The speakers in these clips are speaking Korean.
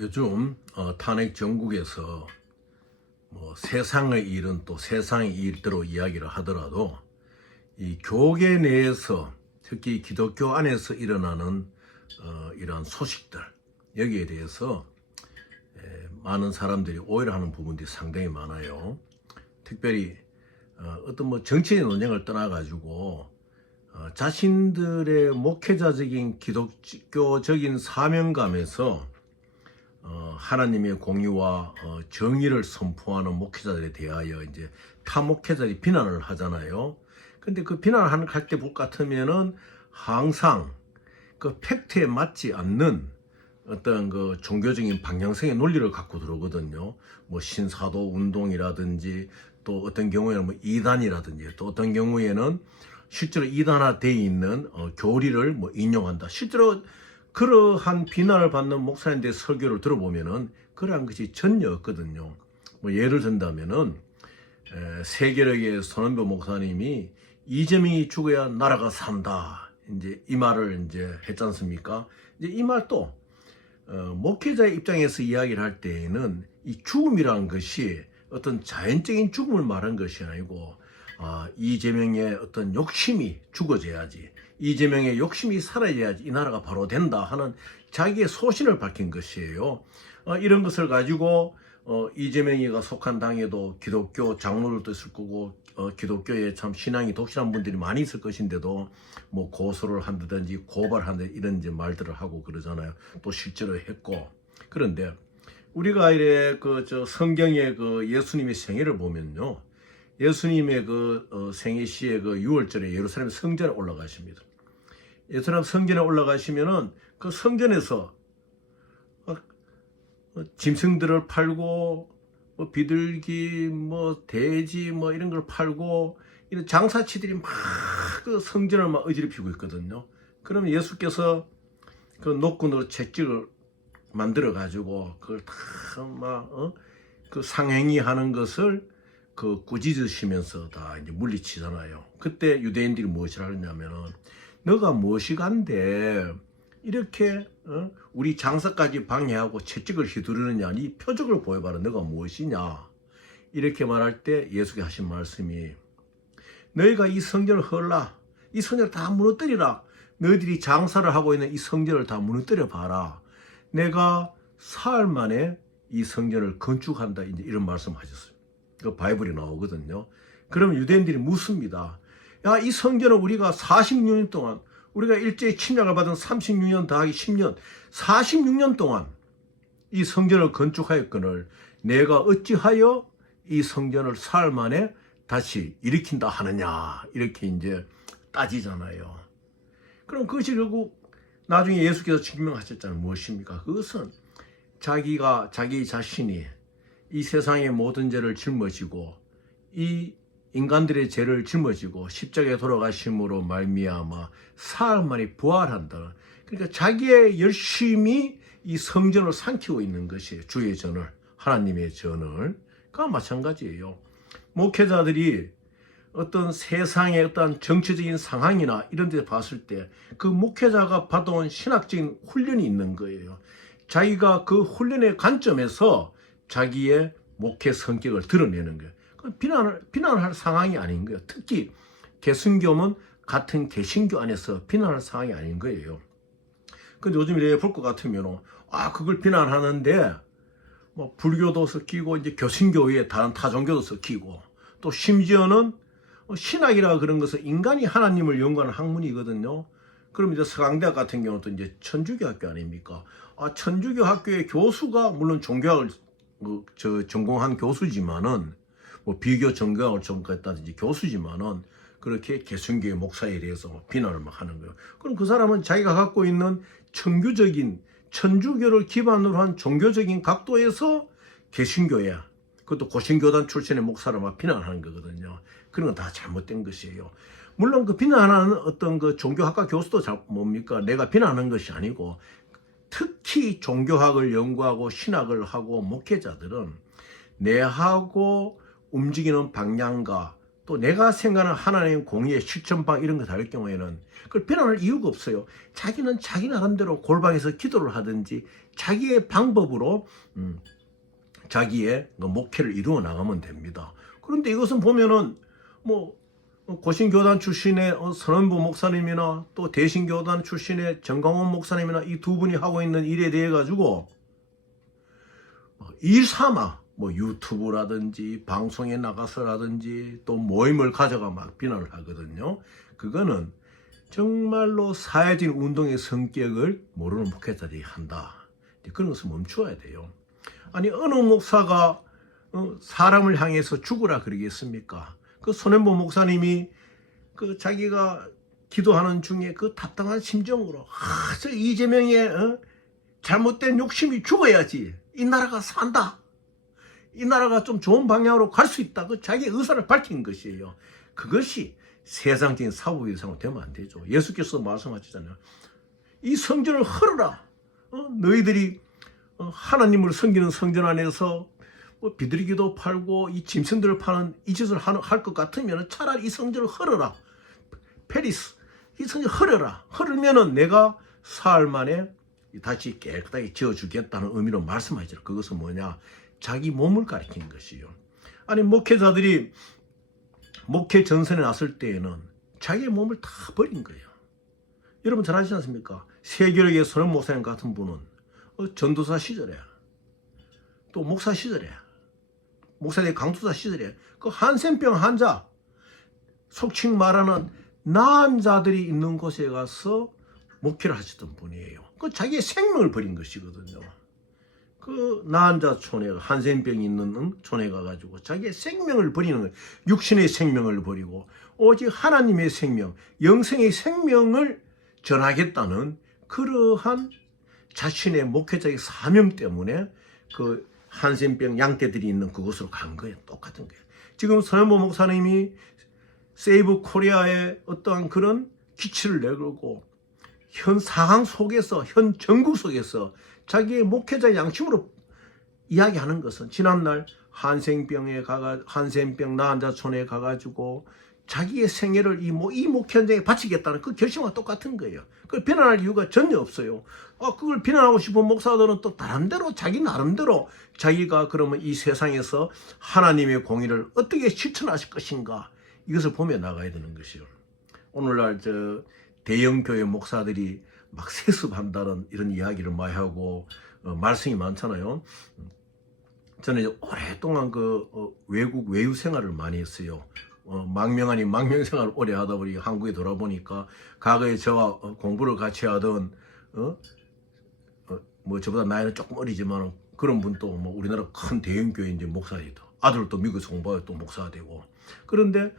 요즘 탄핵 정국에서 뭐 세상의 일은 또 세상의 일대로 이야기를 하더라도 이 교계 내에서 특히 기독교 안에서 일어나는 이러한 소식들 여기에 대해서 많은 사람들이 오해를 하는 부분들이 상당히 많아요. 특별히 어떤 뭐 정치의 논쟁을 떠나가지고 자신들의 목회자적인 기독교적인 사명감에서 하나님의 공의와 정의를 선포하는 목회자들에 대하여 이제 타 목회자들이 비난을 하잖아요. 근데 그 비난을 할 때 같으면은 항상 그 팩트에 맞지 않는 어떤 그 종교적인 방향성의 논리를 갖고 들어오거든요. 뭐 신사도 운동이라든지 또 어떤 경우에는 뭐 이단이라든지 또 어떤 경우에는 실제로 이단화되어 있는 교리를 뭐 인용한다. 실제로 그러한 비난을 받는 목사님들의 설교를 들어보면은 그러한 것이 전혀 없거든요. 뭐 예를 든다면은 세계력의 손원배 목사님이 이재명이 죽어야 나라가 산다. 이제 이 말을 이제 했지 않습니까? 이제 이 말도 목회자의 입장에서 이야기를 할 때에는 이 죽음이라는 것이 어떤 자연적인 죽음을 말한 것이 아니고 이재명의 어떤 욕심이 죽어져야지, 이재명의 욕심이 사라져야지 이 나라가 바로 된다 하는 자기의 소신을 밝힌 것이에요. 이런 것을 가지고 이재명이가 속한 당에도 기독교 장로들도 있을 거고 기독교에 참 신앙이 독실한 분들이 많이 있을 것인데도 뭐 고소를 한다든지 고발한다든지 이런 이제 말들을 하고 그러잖아요. 또 실제로 했고. 그런데 우리가 이래 성경의 그 예수님의 생애를 보면요, 예수님의 생애 시에 6월절에 예루살렘 성전에 올라가십니다. 예루살렘 성전에 올라가시면은 그 성전에서 짐승들을 팔고 비둘기 돼지 이런 걸 팔고 이런 장사치들이 막 그 성전을 막 어지럽히고 있거든요. 그러면 예수께서 그 노끈으로 채찍을 만들어 가지고 그걸 그 상행위 하는 것을 꾸짖으시면서 다 이제 물리치잖아요. 그때 유대인들이 무엇이라 하냐면은 너가 무엇이간데 이렇게 우리 장사까지 방해하고 채찍을 휘두르느냐, 이 표적을 보여봐라. 너가 무엇이냐. 이렇게 말할 때 예수께서 하신 말씀이, 너희가 이 성전을 헐라, 이 성전을 다 무너뜨리라. 너희들이 장사를 하고 있는 이 성전을 다 무너뜨려 봐라. 내가 사흘 만에 이 성전을 건축한다. 이제 이런 말씀하셨어요. 그 바이블이 나오거든요. 그러면 유대인들이 묻습니다. 야, 이 성전을 우리가 46년 동안, 우리가 일제히 침략을 받은 36년 더하기 10년, 46년 동안 이 성전을 건축하였거늘 내가 어찌하여 이 성전을 사흘 만에 다시 일으킨다 하느냐, 이렇게 이제 따지잖아요. 그럼 그것이 결국 나중에 예수께서 증명하셨잖아요. 무엇입니까? 그것은 자기 자신이 이 세상의 모든 죄를 짊어지고 이 인간들의 죄를 짊어지고 십자가에 돌아가심으로 말미암아 사흘 만에 부활한다. 그러니까 자기의 열심히 이 성전을 삼키고 있는 것이에요. 주의 전을, 하나님의 전을. 그와 마찬가지예요. 목회자들이 어떤 세상의 어떤 정치적인 상황이나 이런 데 봤을 때 그 목회자가 받아온 신학적인 훈련이 있는 거예요. 자기가 그 훈련의 관점에서 자기의 목회 성격을 드러내는 거예요. 비난할 상황이 아닌 거예요. 특히 개신교면 같은 개신교 안에서 비난할 상황이 아닌 거예요. 근데 요즘 이래 볼 것 같으면 그걸 비난하는데 뭐 불교도 섞이고 이제 개신교에 다른 타종교도 섞이고 또 심지어는 신학이라 그런 것은 인간이 하나님을 연구하는 학문이거든요. 그럼 이제 서강대학 같은 경우도 이제 천주교 학교 아닙니까? 천주교 학교의 교수가 물론 종교학을 전공한 교수지만은 뭐 비교 정교학을 전공했다든지 교수지만은 그렇게 개신교의 목사에 대해서 비난을 막 하는 거예요. 그럼 그 사람은 자기가 갖고 있는 천주교를 기반으로 한 종교적인 각도에서 개신교야, 그것도 고신교단 출신의 목사를 막 비난하는 거거든요. 그런 건 다 잘못된 것이에요. 물론 그 비난하는 어떤 그 종교학과 교수도 뭡니까? 내가 비난하는 것이 아니고, 특히 종교학을 연구하고 신학을 하고 목회자들은 내하고 움직이는 방향과 또 내가 생각하는 하나님의 공의의 실천방 이런 거 다를 경우에는 그걸 비난할 이유가 없어요. 자기는 자기 나름대로 골방에서 기도를 하든지 자기의 방법으로 자기의 목회를 이루어 나가면 됩니다. 그런데 이것은 보면은 뭐 고신교단 출신의 선원부 목사님이나 또 대신교단 출신의 정광훈 목사님이나 이 두 분이 하고 있는 일에 대해 가지고 일삼아 뭐 유튜브라든지 방송에 나가서라든지 또 모임을 가져가 막 비난을 하거든요. 그거는 정말로 사회적인 운동의 성격을 모르는 목회자들이 한다. 그런 것을 멈추어야 돼요. 아니 어느 목사가 사람을 향해서 죽으라 그러겠습니까? 그 손현보 목사님이 그 자기가 기도하는 중에 그 답답한 심정으로 저 이재명의 잘못된 욕심이 죽어야지 이 나라가 산다. 이 나라가 좀 좋은 방향으로 갈 수 있다. 그 자기의 의사를 밝힌 것이에요. 그것이 세상적인 사법위상으로 되면 안 되죠. 예수께서 말씀하시잖아요. 이 성전을 헐어라. 너희들이 하나님을 섬기는 성전 안에서 뭐 비둘기도 팔고 이 짐승들을 파는 이 짓을 할 것 같으면 차라리 이 성전을 헐어라. 페리스 이 성전 헐어라. 헐으면은 내가 사흘 만에 다시 깨끗하게 지어주겠다는 의미로 말씀하시죠. 그것은 뭐냐? 자기 몸을 가리킨 것이요. 아니 목회자들이 목회 전선에 나설 때에는 자기의 몸을 다 버린 거예요. 여러분 잘 아시지 않습니까? 세계력의 손현 목사님 같은 분은 전도사 시절에 또 목사 시절에 목사님 강투사 시절에 그 한센병 환자 속칭 말하는 나은 자들이 있는 곳에 가서 목회를 하셨던 분이에요. 그 자기의 생명을 버린 것이거든요. 그 나은 자 촌에 한센병이 있는 촌에 가가지고 자기의 생명을 버리는 거예요. 육신의 생명을 버리고 오직 하나님의 생명, 영생의 생명을 전하겠다는 그러한 자신의 목회자의 사명 때문에 그 한센병 양떼들이 있는 그곳으로 간 거예요. 똑같은 거예요. 지금 손현보 목사님이 세이브 코리아의 어떠한 그런 기치를 내걸고 현 상황 속에서 현 정국 속에서 자기의 목회자 양심으로 이야기하는 것은 지난날 한센병 나한자촌에 가가지고 자기의 생애를 이 목회 현장에 바치겠다는 그 결심과 똑같은 거예요. 그걸 비난할 이유가 전혀 없어요. 그걸 비난하고 싶은 목사들은 또 다른대로 자기 나름대로 자기가 그러면 이 세상에서 하나님의 공의를 어떻게 실천하실 것인가 이것을 보며 나가야 되는 것이요. 오늘날 대형 교회 목사들이 막 세습한다는 이런 이야기를 많이 하고 말씀이 많잖아요. 저는 오랫동안 외국 외유 생활을 많이 했어요. 망명 아닌 망명 생활을 오래 하다 보니 한국에 돌아보니까 과거에 저와 공부를 같이 하던 뭐 저보다 나이는 조금 어리지만 그런 분도 뭐 우리나라 큰 대형 교회 이제 목사이다. 아들도 미국에서 공부하고 또 목사가 되고. 그런데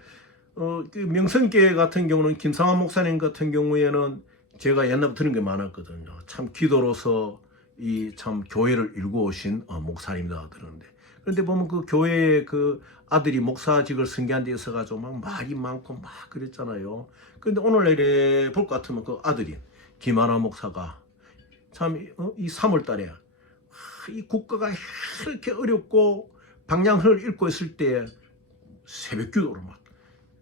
그 명성교회 같은 경우는 김상환 목사님 같은 경우에는 제가 옛날부터 들은 게 많았거든요. 참 기도로서 이 참 교회를 일구오신 목사님이다 들었는데, 그런데 보면 그 교회에 그 아들이 목사직을 승계한 데 있어가지고 막 말이 많고 막 그랬잖아요. 그런데 오늘날에 볼 것 같으면 그 아들인 김하나 목사가 참 이 3월달에 이 국가가 이렇게 어렵고 방향을 잃고 있을 때 새벽 기도로 막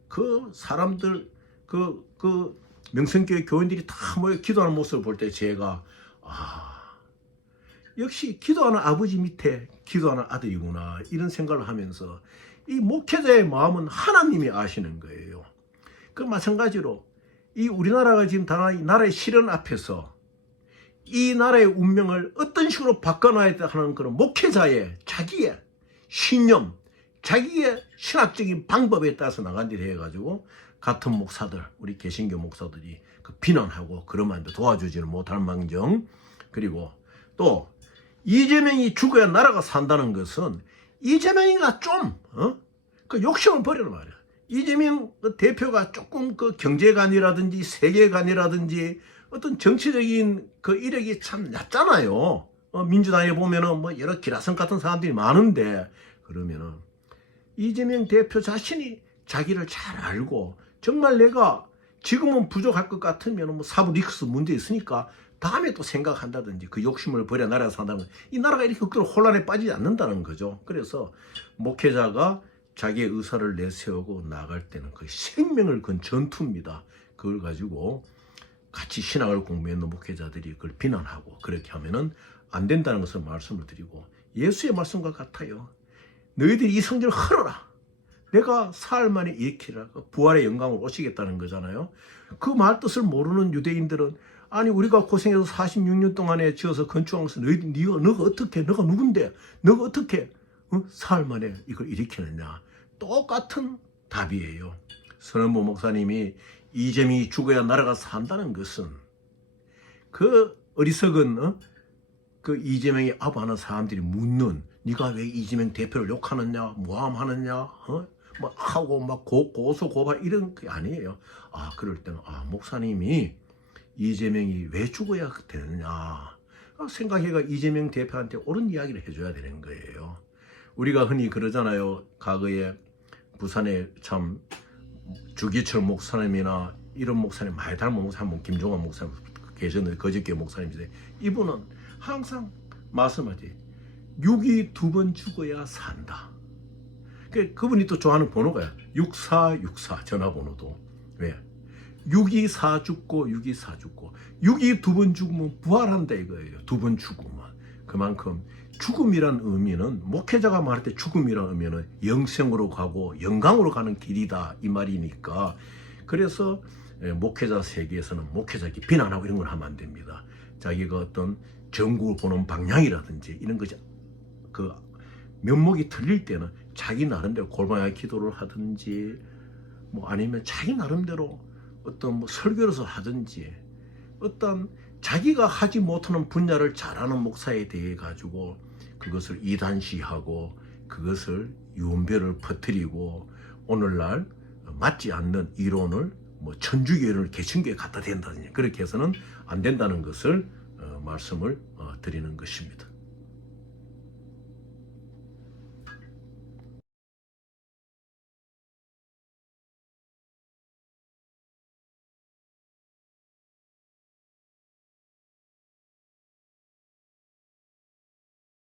그 사람들 그 명성교회 교인들이 다 모여 기도하는 모습을 볼 때 제가 역시 기도하는 아버지 밑에 기도하는 아들이구나 이런 생각을 하면서 이 목회자의 마음은 하나님이 아시는 거예요. 그 마찬가지로 이 우리나라가 지금 당한 나라의 시련 앞에서 이 나라의 운명을 어떤 식으로 바꿔놔야 하는 그런 목회자의 자기의 신념, 자기의 신학적인 방법에 따라서 나간 일을 해가지고 같은 목사들, 우리 개신교 목사들이 그 비난하고 그러면 도와주지는 못할 망정. 그리고 또 이재명이 죽어야 나라가 산다는 것은 이재명이가 좀 그 욕심을 버리는 말이야. 이재명 대표가 조금 그 경제관이라든지 세계관이라든지 어떤 정치적인 그 이력이 참 얕잖아요. 민주당에 보면은 뭐 여러 기라성 같은 사람들이 많은데, 그러면은 이재명 대표 자신이 자기를 잘 알고 정말 내가 지금은 부족할 것 같으면 뭐 사부 리크스 문제 있으니까 다음에 또 생각한다든지 그 욕심을 버려 나라가 산다면 이 나라가 이렇게 극도로 혼란에 빠지지 않는다는 거죠. 그래서 목회자가 자기의 의사를 내세우고 나갈 때는 그 생명을 건 전투입니다. 그걸 가지고 같이 신학을 공부했는 목회자들이 그걸 비난하고 그렇게 하면은 안 된다는 것을 말씀을 드리고, 예수의 말씀과 같아요. 너희들이 이 성전을 헐어라. 내가 사흘 만에 일으키라. 부활의 영광으로 오시겠다는 거잖아요. 그 말 뜻을 모르는 유대인들은, 아니 우리가 고생해서 46년 동안에 지어서 건축한 것을 너가 어떻게, 너가 누군데, 너가 어떻게 사흘 만에 이걸 일으키느냐. 똑같은 답이에요. 선원보 목사님이 이재명이 죽어야 나라가 산다는 것은, 그 어리석은 그 이재명이 아부하는 사람들이 묻는, 네가 왜 이재명 대표를 욕하느냐, 모함하느냐, 뭐 하고 막 고소 고발 이런 게 아니에요. 그럴 때는 목사님이 이재명이 왜 죽어야 되느냐 생각해가 이재명 대표한테 옳은 이야기를 해줘야 되는 거예요. 우리가 흔히 그러잖아요. 과거에 부산에 참 주기철 목사님이나 이런 목사님 많이 닮은 목사님, 김종환 목사님 계셨는데, 거짓교 목사님인데, 이분은 항상 말씀하지, 6이 2번 죽어야 산다. 그분이 또 좋아하는 번호가 6464 전화번호도. 왜? 6이 4 죽고 6이 4 죽고 6이 2번 죽으면 부활한다 이거예요. 2번 죽으면. 그만큼 죽음이란 의미는, 목회자가 말할 때 죽음이란 의미는 영생으로 가고 영광으로 가는 길이다 이 말이니까, 그래서 목회자 세계에서는 목회자에게 비난하고 이런 걸 하면 안 됩니다. 자기가 어떤 전국을 보는 방향이라든지 이런 것이 그 면목이 틀릴 때는 자기 나름대로 골방에 기도를 하든지, 뭐 아니면 자기 나름대로 어떤 뭐 설교를 하든지, 어떤 자기가 하지 못하는 분야를 잘하는 목사에 대해 가지고 그것을 이단시하고 그것을 유언별을 퍼뜨리고 오늘날 맞지 않는 이론을 뭐 천주교를 개신교에 갖다 댄다든지 그렇게 해서는 안 된다는 것을 말씀을 드리는 것입니다.